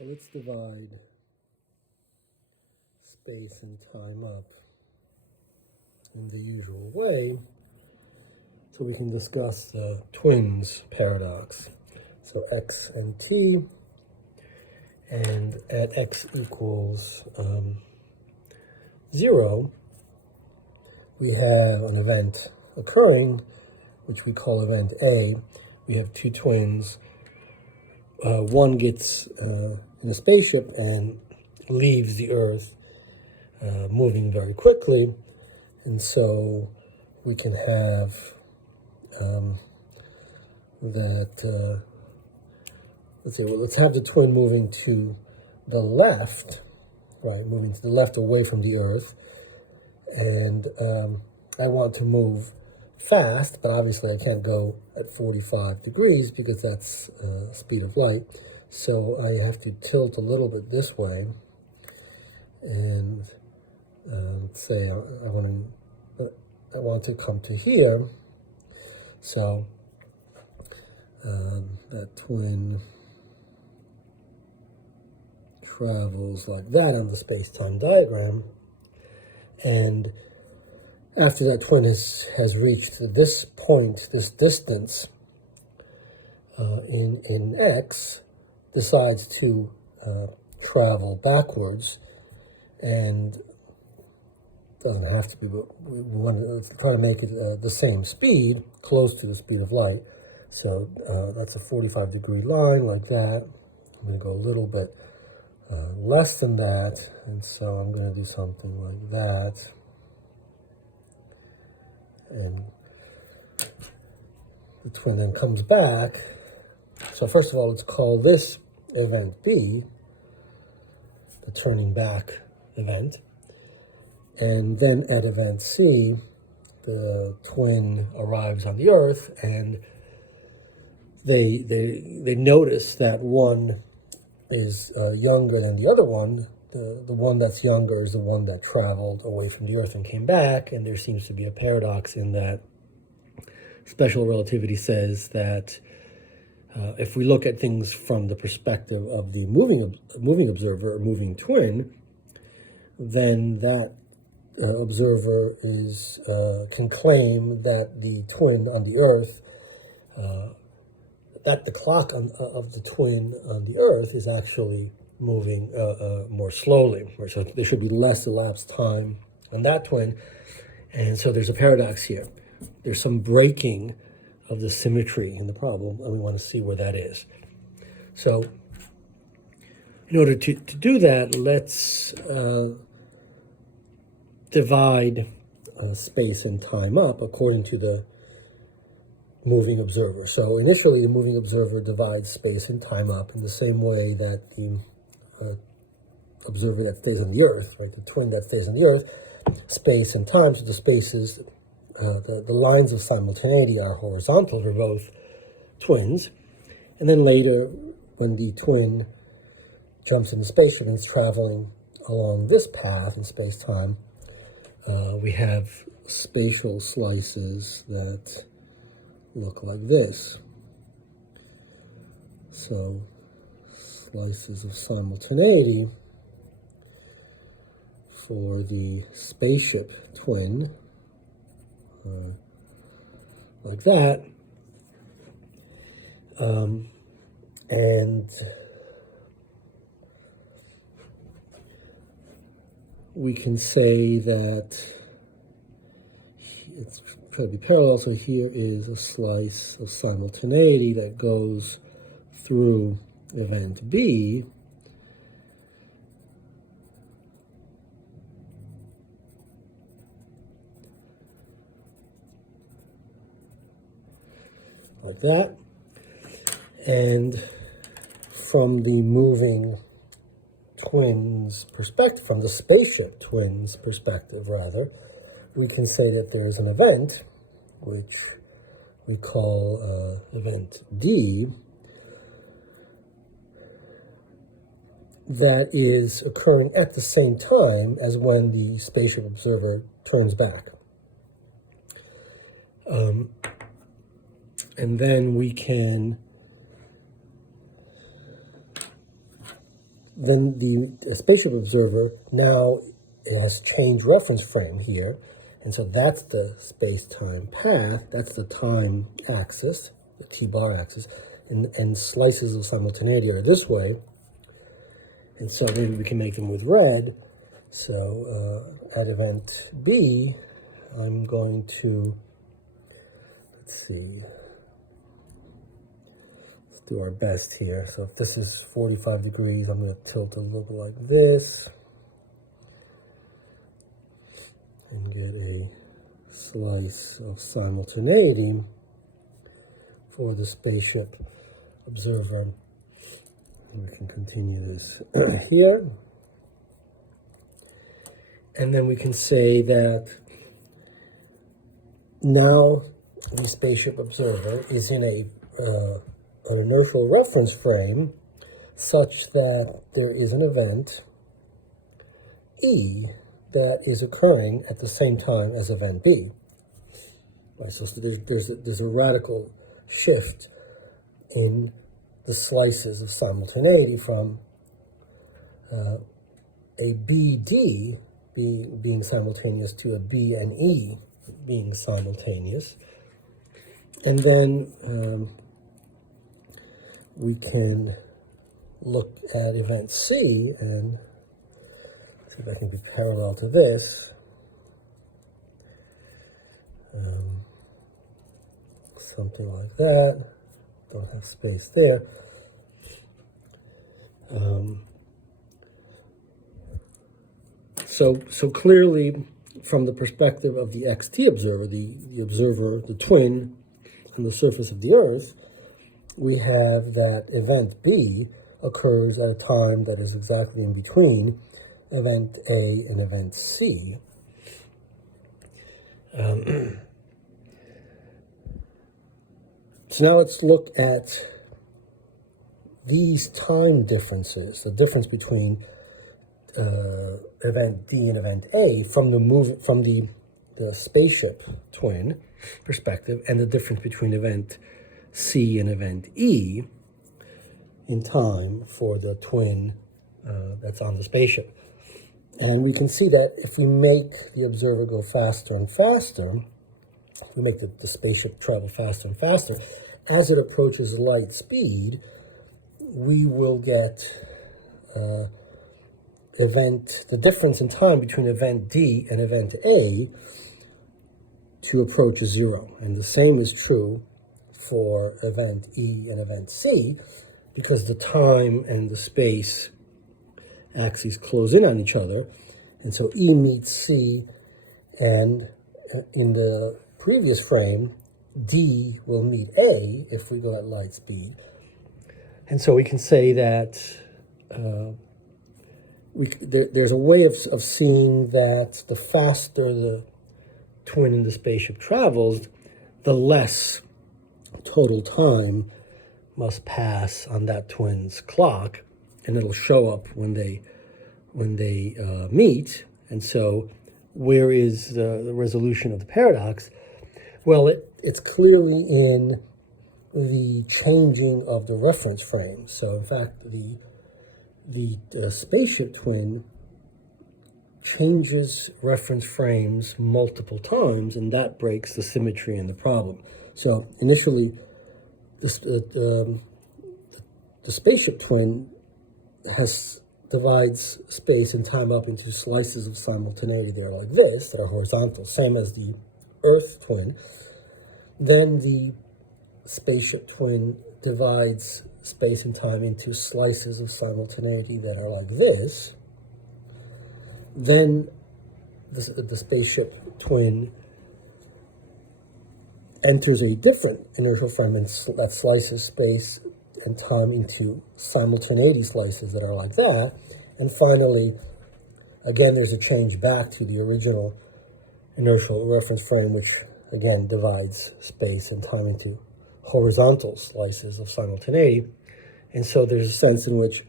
So let's divide space and time up in the usual way so we can discuss the twins paradox. So x and t, and at x equals 0, we have an event occurring, which we call event A. We have two twins. One gets in a spaceship and leaves the Earth, moving very quickly, and so we can have that. Let's have the twin moving to the left, right? Moving to the left away from the Earth, and I want to move fast, but obviously I can't go at 45 degrees because that's speed of light. So I have to tilt a little bit this way, and let's say I want to come to here. So that twin travels like that on the space-time diagram, and after that twin has reached this point, this distance in x, decides to travel backwards, and doesn't have to be, but we want to try to make it the same speed, close to the speed of light. So that's a 45-degree line like that. I'm going to go a little bit less than that, and so I'm going to do something like that. And the twin then comes back. So first of all, let's call this event B, the turning back event. And then at event C, the twin arrives on the Earth, and they notice that one is younger than the other one. The one that's younger is the one that traveled away from the Earth and came back, and there seems to be a paradox in that special relativity says that if we look at things from the perspective of the moving observer or moving twin, then that observer can claim that the twin on the Earth, that the clock of the twin on the Earth is actually moving more slowly, so there should be less elapsed time on that twin. And so there's a paradox here. There's some breaking of the symmetry in the problem, and we want to see where that is. So in order to do that, let's divide space and time up according to the moving observer. So initially, the moving observer divides space and time up in the same way that the observer that stays on the Earth, right, the twin that stays on the Earth, space and time. So the spaces, the lines of simultaneity are horizontal for both twins. And then later, when the twin jumps into spaceship and is traveling along this path in space-time, we have spatial slices that look like this. So slices of simultaneity for the spaceship twin, like that. And we can say that it's try to be parallel, so here is a slice of simultaneity that goes through event B, like that. And from the moving twins perspective, from the spaceship twins perspective rather, we can say that there's an event, which we call event D, that is occurring at the same time as when the spaceship observer turns back. And then we can then the spaceship observer now has changed reference frame here. And so that's the space-time path. That's the time axis, the t-bar axis. And slices of simultaneity are this way. And so maybe we can make them with red. So at event B, I'm going to, let's see, let's do our best here. So if this is 45 degrees, I'm going to tilt a little bit like this and get a slice of simultaneity for the spaceship observer. And we can continue this here. And then we can say that now the spaceship observer is in an inertial reference frame such that there is an event E that is occurring at the same time as event B. Right, so there's a radical shift in the slices of simultaneity from a BD being simultaneous to a B and E being simultaneous. And then we can look at event C and see if I can be parallel to this. Something like that. Don't have space there. So clearly, from the perspective of the XT observer, the observer, the twin on the surface of the Earth, we have that event B occurs at a time that is exactly in between event A and event C. So now let's look at these time differences, the difference between event D and event A from the spaceship twin perspective, and the difference between event C and event E in time for the twin that's on the spaceship. And we can see that if we make the observer go faster and faster, if we make the spaceship travel faster and faster, as it approaches light speed, we will get the difference in time between event D and event A to approach 0. And the same is true for event E and event C, because the time and the space axes close in on each other. And so E meets C, and in the previous frame, D will meet A if we go at light speed. And so we can say that there's a way of seeing that the faster the twin in the spaceship travels, the less total time must pass on that twin's clock, and it'll show up when they meet. And so where is the resolution of the paradox? Well, it's clearly in the changing of the reference frame. So in fact, the spaceship twin changes reference frames multiple times, and that breaks the symmetry in the problem. So initially, the spaceship twin divides space and time up into slices of simultaneity that are like this, that are horizontal, same as the Earth twin. Then the spaceship twin divides space and time into slices of simultaneity that are like this. Then the spaceship twin enters a different inertial frame that slices space and time into simultaneity slices that are like that. And finally, again, there's a change back to the original inertial reference frame, which again divides space and time into horizontal slices of simultaneity. And so there's a sense in which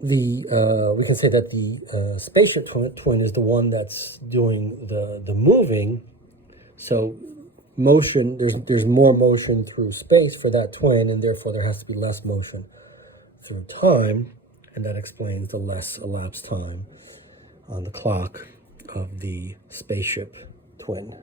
we can say that the spaceship twin is the one that's doing the moving. So motion, there's more motion through space for that twin, and therefore there has to be less motion through time, and that explains the less elapsed time on the clock of the spaceship twin.